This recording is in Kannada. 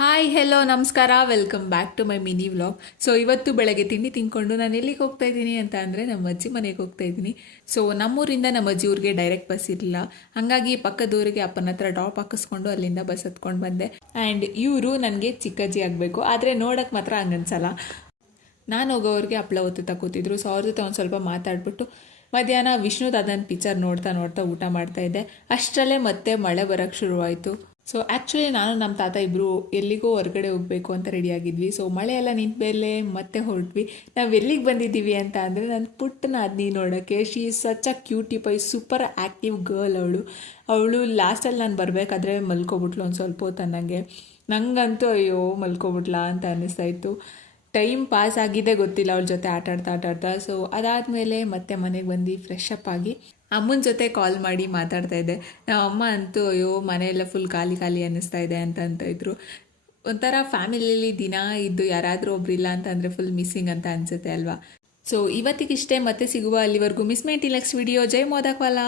ಹಾಯ್ ಹೆಲೋ ನಮಸ್ಕಾರ. Welcome back to my mini vlog so ಇವತ್ತು ಬೆಳಗ್ಗೆ ತಿಂಡಿ ತಿನ್ಕೊಂಡು ನಾನು ಎಲ್ಲಿಗೆ ಹೋಗ್ತಾ ಇದ್ದೀನಿ ಅಂತ ಅಂದರೆ ನಮ್ಮ ಅಜ್ಜಿ ಮನೆಗೆ ಹೋಗ್ತಾ ಇದ್ದೀನಿ. ಸೊ ನಮ್ಮೂರಿಂದ ನಮ್ಮ ಅಜ್ಜಿ ಊರಿಗೆ ಡೈರೆಕ್ಟ್ ಬಸ್ ಇರಲಿಲ್ಲ. ಹಾಗಾಗಿ ಪಕ್ಕದೂರಿಗೆ ಅಪ್ಪನ ಹತ್ರ ಡ್ರಾಪ್ ಹಾಕಿಸ್ಕೊಂಡು ಅಲ್ಲಿಂದ ಬಸ್ ಹತ್ಕೊಂಡು ಬಂದೆ. ಆ್ಯಂಡ್ ಇವರು ನನಗೆ ಚಿಕ್ಕಜ್ಜಿ ಆಗಬೇಕು. ಆದರೆ ನೋಡೋಕ್ಕೆ ಮಾತ್ರ ಹಂಗನ್ಸಲ್ಲ. ನಾನು ಹೋಗೋವ್ರಿಗೆ ಅಪ್ಪಳ ಒತ್ತುತ್ತಾ ಕೂತಿದ್ರು. ಸೊ ಅವ್ರ ಜೊತೆ ಒಂದು ಸ್ವಲ್ಪ ಮಾತಾಡ್ಬಿಟ್ಟು ಮಧ್ಯಾಹ್ನ ವಿಷ್ಣುದಾದನ್ ಪಿಕ್ಚರ್ ನೋಡ್ತಾ ನೋಡ್ತಾ ಊಟ ಮಾಡ್ತಾ ಇದ್ದೆ. ಅಷ್ಟರಲ್ಲೇ ಮತ್ತೆ ಮಳೆ ಬರೋಕ್ಕೆ ಶುರುವಾಯಿತು. ಸೊ ಆ್ಯಕ್ಚುಲಿ ನಾನು ನಮ್ಮ ತಾತ ಇಬ್ಬರು ಎಲ್ಲಿಗೋ ಹೊರಗಡೆ ಹೋಗಬೇಕು ಅಂತ ರೆಡಿಯಾಗಿದ್ವಿ ಸೊ ಮಳೆ ಎಲ್ಲ ನಿಂತ ಮೇಲೆ ಮತ್ತೆ ಹೊರಟ್ವಿ. ನಾವು ಎಲ್ಲಿಗೆ ಬಂದಿದ್ದೀವಿ ಅಂತ ಅಂದರೆ ನನ್ನ ಪುಟ್ಟನ ಅದ್ನಿ ನೋಡೋಕ್ಕೆ she is such a cutie pie super active girl ಅವಳು. ಅವಳು ಲಾಸ್ಟಲ್ಲಿ ನಾನು ಬರಬೇಕಾದ್ರೆ ಮಲ್ಕೊಬಿಟ್ಲು ಒಂದು ಸ್ವಲ್ಪ ಹೊತ್ತು ನನಗೆ ನನಗಂತೂ ಅಯ್ಯೋ ಮಲ್ಕೊಬಿಟ್ಲಾ ಅಂತ ಅನ್ನಿಸ್ತಾ ಇತ್ತು. ಟೈಮ್ ಪಾಸ್ ಆಗಿದೆ ಗೊತ್ತಿಲ್ಲ ಅವ್ರ ಜೊತೆ ಆಟ ಆಡ್ತಾ ಆಟ ಆಡ್ತಾ. ಸೊ ಅದಾದಮೇಲೆ ಮತ್ತೆ ಮನೆಗೆ ಬಂದು ಫ್ರೆಶ್ ಅಪ್ ಆಗಿ ಅಮ್ಮನ ಜೊತೆ ಕಾಲ್ ಮಾಡಿ ಮಾತಾಡ್ತಾ ಇದ್ದೆ. ನಮ್ಮ ಅಮ್ಮ ಅಂತೂ, ಅಯ್ಯೋ ಮನೆಯೆಲ್ಲ ಫುಲ್ ಖಾಲಿ ಖಾಲಿ ಅನ್ನಿಸ್ತಾ ಇದೆ ಅಂತ ಅಂತ ಇದ್ರು. ಒಂಥರ ಫ್ಯಾಮಿಲಿಯಲ್ಲಿ ದಿನ ಇದ್ದು ಯಾರಾದರೂ ಒಬ್ರಿಲ್ಲ ಅಂತ ಅಂದರೆ ಫುಲ್ ಮಿಸ್ಸಿಂಗ್ ಅಂತ ಅನಿಸುತ್ತೆ ಅಲ್ವಾ? ಸೊ ಇವತ್ತಿಗಿಷ್ಟೇ ಮತ್ತೆ ಸಿಗುವ ಅಲ್ಲಿವರೆಗೂ ಮಿಸ್ ಮೇಟಿ ನೆಕ್ಸ್ಟ್ ವಿಡಿಯೋ ಜೈ ಮೋದಕ್ವಾಲಾ!